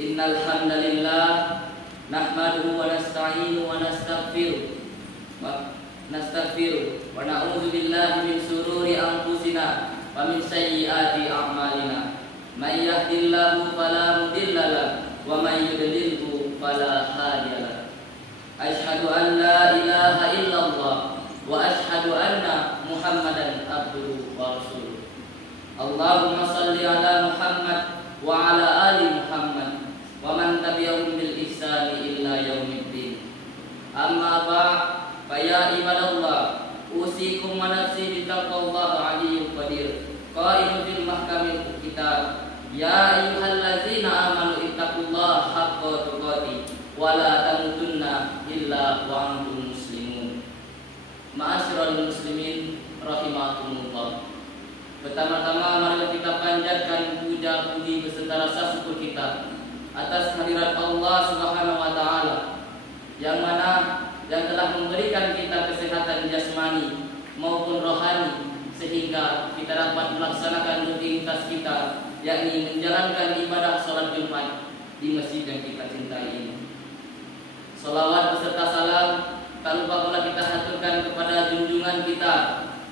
Innal hamdalillah nahmaduhu wa nasta'inuhu wa nastaghfiruh wa na'udzu billahi min shururi anfusina wa min sayyiati a'malina. May yahdihillahu fala mudilla lahu wa may yudlilhu fala hadiya lahu. Asyhadu an la ilaha illallah wa asyhadu anna Muhammadan abduhu wa rasuluh. Allahumma shalli ala Muhammad wa ala ali Muhammad wa man tabi'ahum bil ihsani illa yaumiddin. Amma ba'd, fa ya ibadallah, usikum wa nafsi bi taqwallahi aliyyil qadir. Qailun fil mahkamil kitab, ya ayyuhallazina amanu ittaqullaha haqqa tuqatih wa la tamutunna illa wa antum muslimun. Ma'asyiral muslimin rahimakumullah. Pertama-tama mari kita panjatkan puja-puji beserta rasa syukur kita atas kehadirat Allah Subhanahu wa taala yang telah memberikan kita kesehatan jasmani maupun rohani sehingga kita dapat melaksanakan rutinitas kita, yakni menjalankan ibadah salat Jumat di masjid yang kita cintai ini. Salawat beserta salam tak lupa pula kita haturkan kepada junjungan kita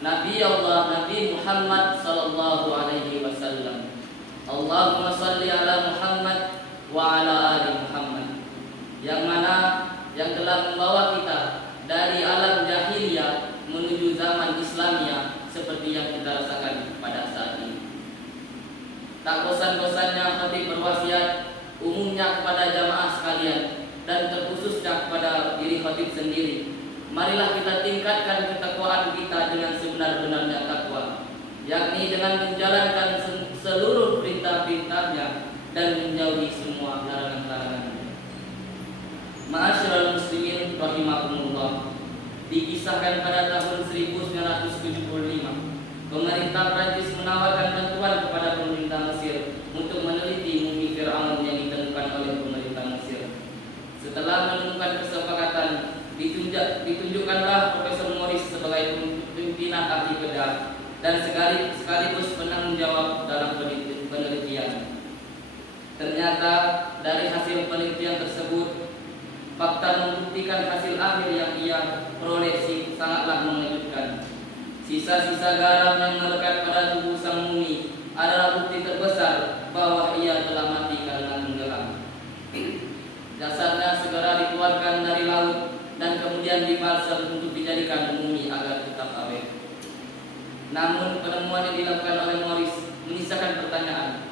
Nabi Allah Nabi Muhammad sallallahu alaihi wasallam. Allahumma shalli ala Muhammad wa ala ali Muhammad, yang telah membawa kita dari alam jahiliyah menuju zaman Islamiyah seperti yang kita rasakan pada saat ini. Tak bosan-bosannya khatib berwasiat umumnya kepada jamaah sekalian dan terkhususnya kepada diri khatib sendiri. Marilah kita tingkatkan ketakwaan kita dengan sebenar-benarnya takwa, yakni dengan menjalankan seluruh perintah-perintahnya dan menjauhi semua larangan-larangannya. Ma'asyiral muslimin rahimakumullah. Dikisahkan pada tahun 1975, pemerintah Prancis menawarkan bantuan kepada pemerintah Mesir untuk meneliti mumi Fir'aun yang ditemukan oleh pemerintah Mesir. Setelah menemukan kesepakatan, ditunjukkanlah Profesor Morris sebagai pimpinan ahli bedah dan sekaligus penanggung jawab dalam penelitian. Ternyata dari hasil penelitian tersebut, fakta membuktikan hasil akhir yang ia peroleh sangatlah mengejutkan. Sisa-sisa garam yang melekat pada tubuh sang mumi adalah bukti terbesar bahwa ia telah mati karena tenggelam. Jasadnya segera dikeluarkan dari laut dan kemudian dibalsam untuk dijadikan mumi agar tetap awet. Namun penemuan yang dilakukan oleh Morris menyisakan pertanyaan,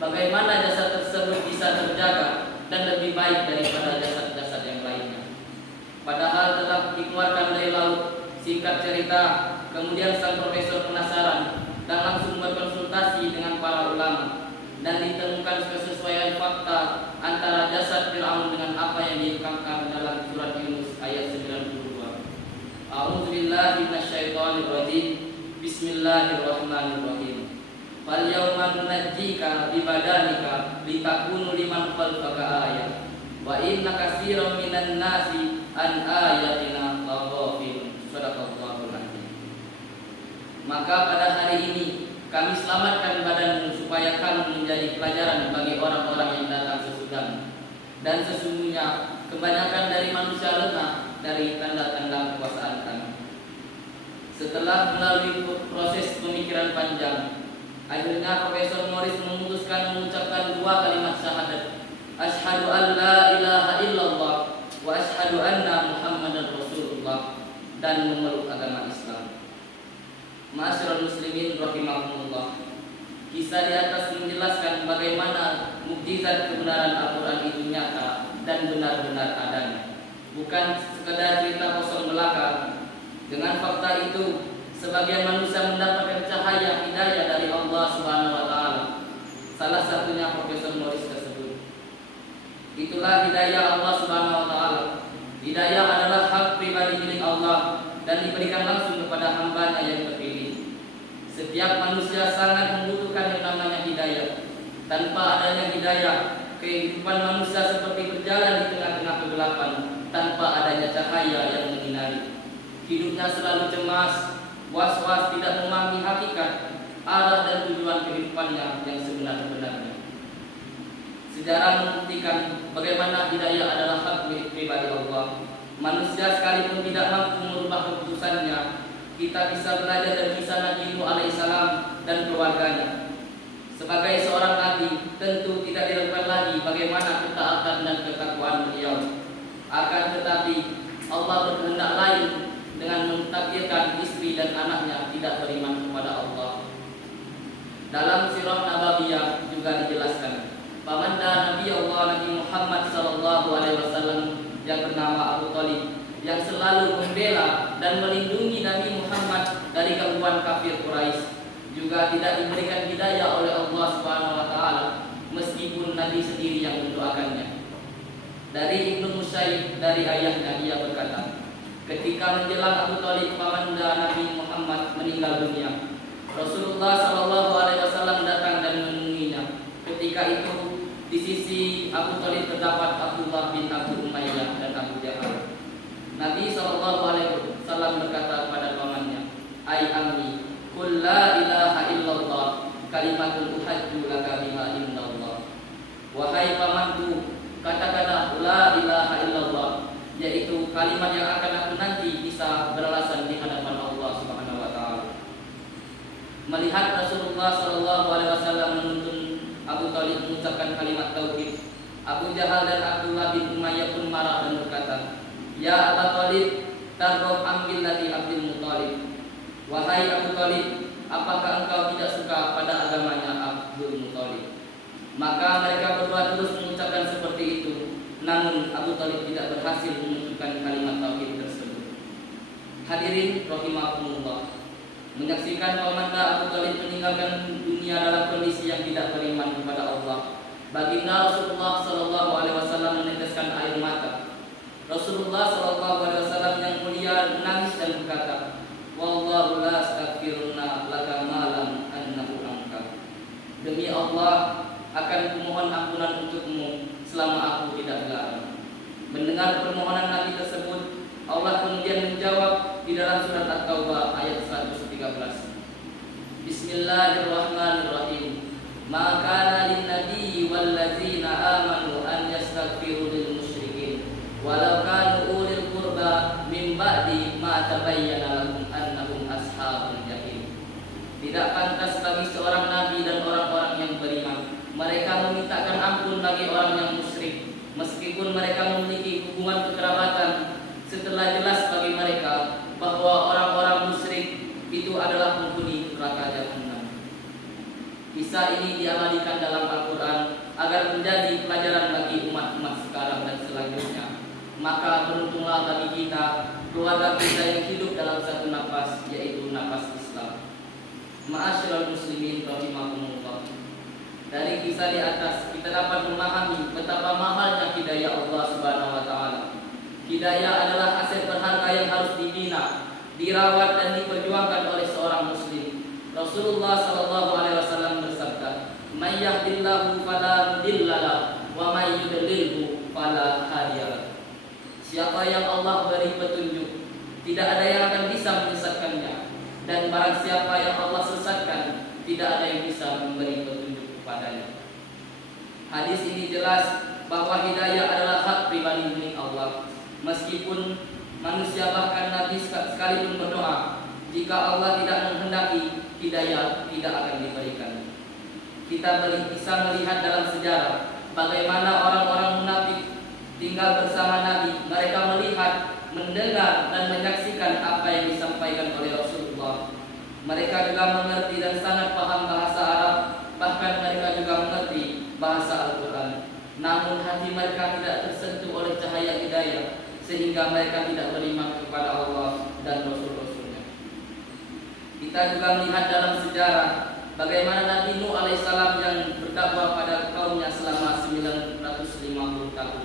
bagaimana jasad tersebut bisa terjaga dan lebih baik daripada jasad-jasad yang lainnya? Padahal telah dikeluarkan dari laut. Singkat cerita, kemudian sang profesor penasaran dan langsung berkonsultasi dengan para ulama dan ditemukan kesesuaian fakta antara jasad Fir'aun dengan apa yang diungkapkan dalam surat Yunus ayat 92. A'udzubillahi minasyaitonirrajim. Bismillahirrahmanirrahim. Fal yawma nunajjika bi badanika litakunu liman khalfaka ayah wa inna katsiran minan nasi an ayatina laghafilun. Shadaqallahul azim. Maka pada hari ini kami selamatkan badanmu supaya kamu menjadi pelajaran bagi orang-orang yang datang sesudahmu. Dan sesungguhnya kebanyakan dari manusia lengah dari tanda-tanda kekuasaan kami. Setelah melalui proses pemikiran panjang, akhirnya Profesor Morris memutuskan mengucapkan dua kalimat syahadat, asyhadu an la ilaha illallah wa asyhadu anna Muhammadan Rasulullah, dan memeluk agama Islam. Ma'asyiral muslimin rahimakumullah. Kisah di atas menjelaskan bagaimana mukjizat kebenaran Al-Quran itu nyata dan benar-benar adanya, bukan sekedar cerita kosong belaka. Dengan fakta itu, sebagian manusia mendapatkan cahaya hidayah dari Allah Subhanahu wa taala. Salah satunya Profesor Morris tersebut. Itulah hidayah Allah Subhanahu wa taala. Hidayah adalah hak pribadi milik Allah dan diberikan langsung kepada hamba-Nya yang terpilih. Setiap manusia sangat membutuhkan yang namanya hidayah. Tanpa adanya hidayah, kehidupan manusia seperti berjalan di tengah-tengah kegelapan tanpa adanya cahaya yang menyinari. Hidupnya selalu cemas, was-was, tidak memahami hakikat, arah dan tujuan kehidupannya yang sebenar-benarnya. Sejarah membuktikan bagaimana hidayah adalah hak milik pribadi Allah. Manusia sekalipun tidak mampu merubah keputusannya. Kita bisa belajar dari kisah Nabi Nuh alaihissalam dan keluarganya. Sebagai seorang nabi, tentu tidak diragukan lagi bagaimana ketaatan dan ketakwaan beliau. Akan tetapi Allah berkehendak lain dengan mentakdirkan istri dan anaknya tidak beriman kepada Allah. Dalam sirah Nabawiyah juga dijelaskan, pamanda Nabi Allah Nabi Muhammad SAW yang bernama Abu Thalib, yang selalu membela dan melindungi Nabi Muhammad dari gangguan kafir Quraisy, juga tidak diberikan hidayah oleh Allah Subhanahu wa taala meskipun Nabi sendiri yang mendoakannya. Dari Ibnu Musayyib dari ayahnya dia berkata, ketika menjelang Abu Thalib pamanda Nabi Muhammad meninggal dunia, Rasulullah SAW datang dan menemuinya. Ketika itu di sisi Abu Thalib terdapat Abdullah bin Abu Umayyah dan Abu Jahal. Nabi SAW berkata kepada pamannya, "Ai ammi, qul la ilaha illallah, kalimatul uhajju laka biha indallah." Wahai pamanku, katakanlah la ilaha illallah, yaitu kalimat yang akan aku nanti bisa beralasan di hadapan Allah Subhanahu wa taala. Melihat Rasulullah SAW menuntun Abu Thalib mengucapkan kalimat tauhid, Abu Jahal dan Abdullah bin Umayyah pun marah dan berkata, "Ya Abu Thalib, targhob ambil lagi Abdul Muthalib." Wahai Abu Thalib, apakah engkau tidak suka pada agamanya Abdul Muthalib? Maka mereka berdua terus mengucapkan seperti itu. Namun Abu Thalib tidak berhasil menunjukkan kalimat tauhid tersebut. Hadirin rahimakumullah, menyaksikan pamanda Abu Thalib meninggalkan dunia dalam kondisi yang tidak beriman kepada Allah, baginda Rasulullah SAW meneteskan air mata. Rasulullah SAW yang mulia menangis dan berkata, "Wallahu la astaghfiruna laka malam annahu anka." Demi Allah, akan kumohon ampunan untukmu selama aku tidak dilarang. Mendengar permohonan Nabi tersebut, Allah kemudian menjawab di dalam surat At-Taubah ayat 113. Bismillahirrahmanirrahim. Ma kana lin-nabiyyi walladzina amanu an yastaghfiru lil musyrikin walau kanu ulil qurba min ba'di ma tabayyana lahum annahum ashabul jahim. Tidak pantas bagi seorang nabi dan orang-orang yang beriman mereka memintakan ampun bagi orang yang musyrik, meskipun mereka memiliki hubungan kekerabatan, setelah jelas bagi mereka bahwa orang-orang musyrik itu adalah penghuni neraka Jahannam. Kisah ini diamalikan dalam Al-Quran agar menjadi pelajaran bagi umat-umat sekarang dan selanjutnya. Maka beruntunglah bagi kita, keluarga kita yang hidup dalam satu nafas, yaitu nafas Islam. Ma'asyiral muslimin rahimakumullah. Dari kisah di atas kita dapat memahami betapa mahalnya hidayah Allah Subhanahu wa taala. Hidayah adalah aset berharga yang harus dibina, dirawat dan diperjuangkan oleh seorang muslim. Rasulullah SAW bersabda, "May yahdihillahu fala mudhillalah wa may yudlilhu fala hadiyalah." Siapa yang Allah beri petunjuk, tidak ada yang akan bisa menyesatkannya, dan barang siapa yang Allah sesatkan, tidak ada yang bisa memberi petunjuk padanya. Hadis ini jelas bahwa hidayah adalah hak pribadi milik Allah. Meskipun manusia bahkan Nabi sekalipun berdoa, jika Allah tidak menghendaki, hidayah tidak akan diberikan. Kita bisa melihat dalam sejarah bagaimana orang-orang munafik tinggal bersama Nabi. Mereka melihat, mendengar dan menyaksikan apa yang disampaikan oleh Rasulullah. Mereka juga mengerti dan sangat paham bahasa Arab. Bahkan mereka juga mengerti bahasa Al-Quran. Namun hati mereka tidak tersentuh oleh cahaya hidayah, sehingga mereka tidak beriman kepada Allah dan Rasul-Rasulnya. Kita juga melihat dalam sejarah bagaimana Nabi Nuh alaihissalam yang berdakwah pada kaumnya selama 950 tahun.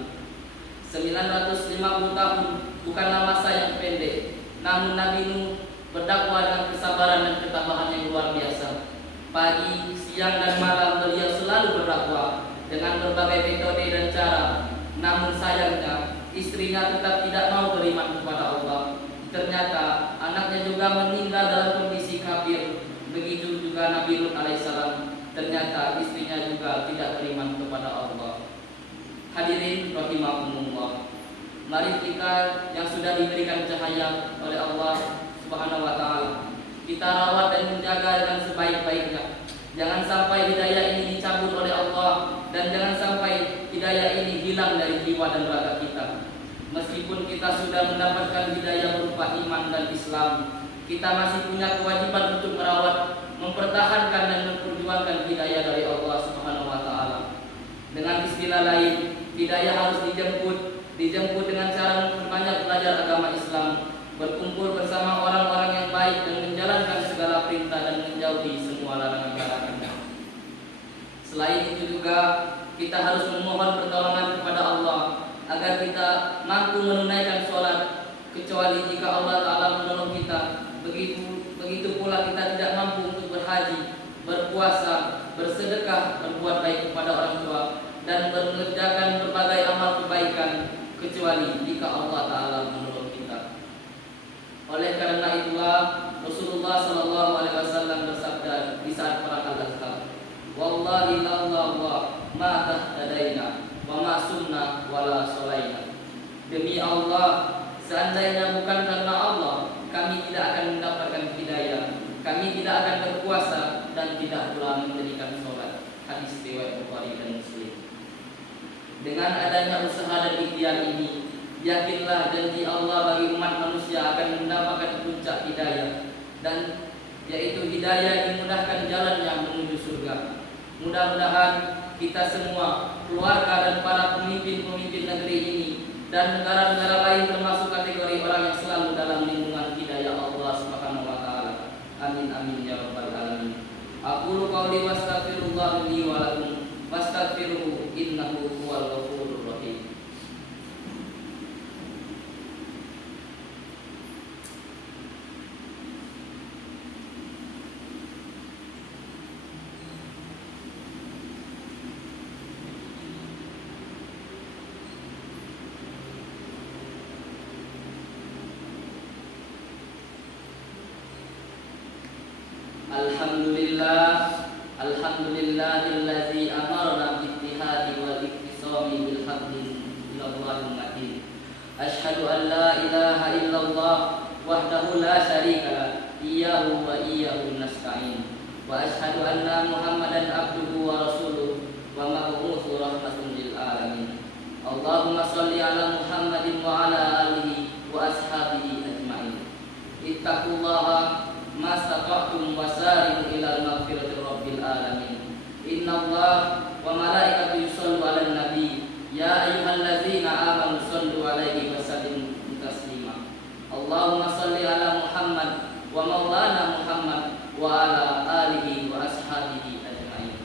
950 tahun bukanlah masa yang pendek. Namun Nabi Nuh berdakwah dengan kesabaran dan ketabahan yang luar biasa. Pagi, siang dan malam beliau selalu berdakwah dengan berbagai metode dan cara. Namun sayangnya istrinya tetap tidak mau beriman kepada Allah. Ternyata anaknya juga meninggal dalam kondisi kafir. Begitu juga Nabi Lut alaihissalam. Ternyata istrinya juga tidak beriman kepada Allah. Hadirin rahimakumullah. Mari kita yang sudah diberikan cahaya oleh Allah Subhanahu wa taala, kita rawat dan menjaga dengan sebaik-baiknya. Jangan sampai hidayah ini dicabut oleh Allah, dan jangan sampai hidayah ini hilang dari jiwa dan raga kita. Meskipun kita sudah mendapatkan hidayah berupa iman dan Islam, kita masih punya kewajiban untuk merawat, mempertahankan dan memperjuangkan hidayah dari Allah Subhanahu wa taala. Dengan istilah lain, hidayah harus dijemput dengan cara memperbanyak belajar agama Islam, berkumpul bersama orang-orang yang baik dan menjalankan segala perintah dan menjauhi semua larangan-larangan. Selain itu juga kita harus memohon pertolongan kepada Allah agar kita mampu menunaikan sholat, kecuali jika Allah Ta'ala menolong kita. Begitu pula kita tidak mampu untuk berhaji, berpuasa, bersedekah, berbuat baik kepada orang tua, dan mengerjakan berbagai amal kebaikan, kecuali jika Allah Ta'ala menolong kita. Oleh karena itulah Rasulullah SAW bersabda di saat perang Al-Ahzab, "Wallahi la Allah ma tahtadaina wa ma sunna wala solaina." Demi Allah, seandainya bukan karena Allah, kami tidak akan mendapatkan hidayah, kami tidak akan berpuasa, dan tidak pula mendirikan sholat. Hadis riwayat Bukhari dan Muslim. Dengan adanya usaha dan ikhtiar ini, yakinlah janji Allah bagi umat manusia akan mendapatkan puncak hidayah, dan yaitu hidayah dimudahkan jalannya menuju surga. Mudah-mudahan kita semua, keluarga dan para pemimpin-pemimpin negeri ini dan negara-negara lain termasuk kategori orang yang selalu dalam lindungan hidayah Allah Subhanahu wa taala. Amin amin ya rabbal alamin. Aqulu qouli wastaghfirullah li wa lakum wastaghfiruhu innahu huwal ghafurur rahim. Alhamdulillahillazi amarna bittihadi wal iktisami bil haqqi ilallahil matin. Asyhadu an la ilaha illallah wahdahu la syarika lah, iyyahu wa iyyahu nasta'in. Wa asyhadu anna Muhammadan abduhu wa rasuluh wa mab'utsu rahmatan lil alamin. Allahumma shalli ala Muhammadin wa ala alihi wa ashabihi ajmain. Ittaqullaha mastata'tum wasari'u ilal maghfirati rabbil alamin. Innallaha wa malaikatahu yusallu 'alan nabi ya ayyuhallazina amanu shallu 'alaihi wa sallimu taslima. Allahumma shalli 'ala Muhammad wa maulana Muhammad wa 'ala alihi wa ashabihi ajmain.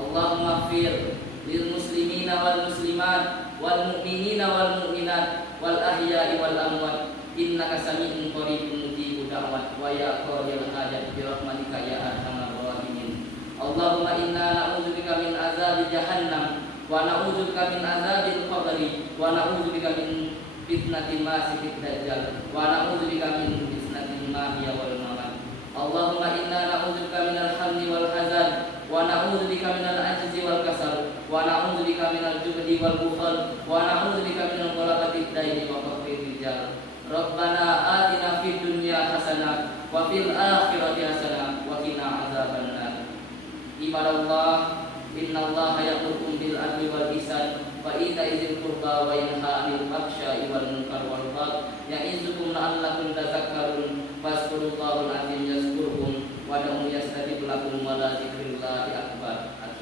Allahumma ighfir lil muslimina wal muslimat wal mu'minina wal mu'minat wal ahya'i wal amwat innaka sami'un qaribun mujibud da'wat wa ya qadil hajat bi rahmatika ya arhamar rahimin. Allahumma inna na'udzubika min azabi jahannam wa na'udzubika min azabil qabri wa na'udzubika min fitnatil masiihid dajjal wa na'udzubika min fitnatil mahya wal mamat. Allahumma inna na'udzubika minal hammi wal hazan wa na'udzubika minal ajzi wal kasal wa na'udzubika minal jubni wal bukhal wa na'udzubika minal ghalabati daini wa qahri rijal. Rabbana atina fid dunya hasanah wa fil akhirati hasanah wa qina adzabannar. Ibadallah, innallaha ya'murukum bil adli wal ihsan wa ita'i dzil qurba wa yanha 'anil fahsya'i wal munkar wal baghi ya'izukum la'allakum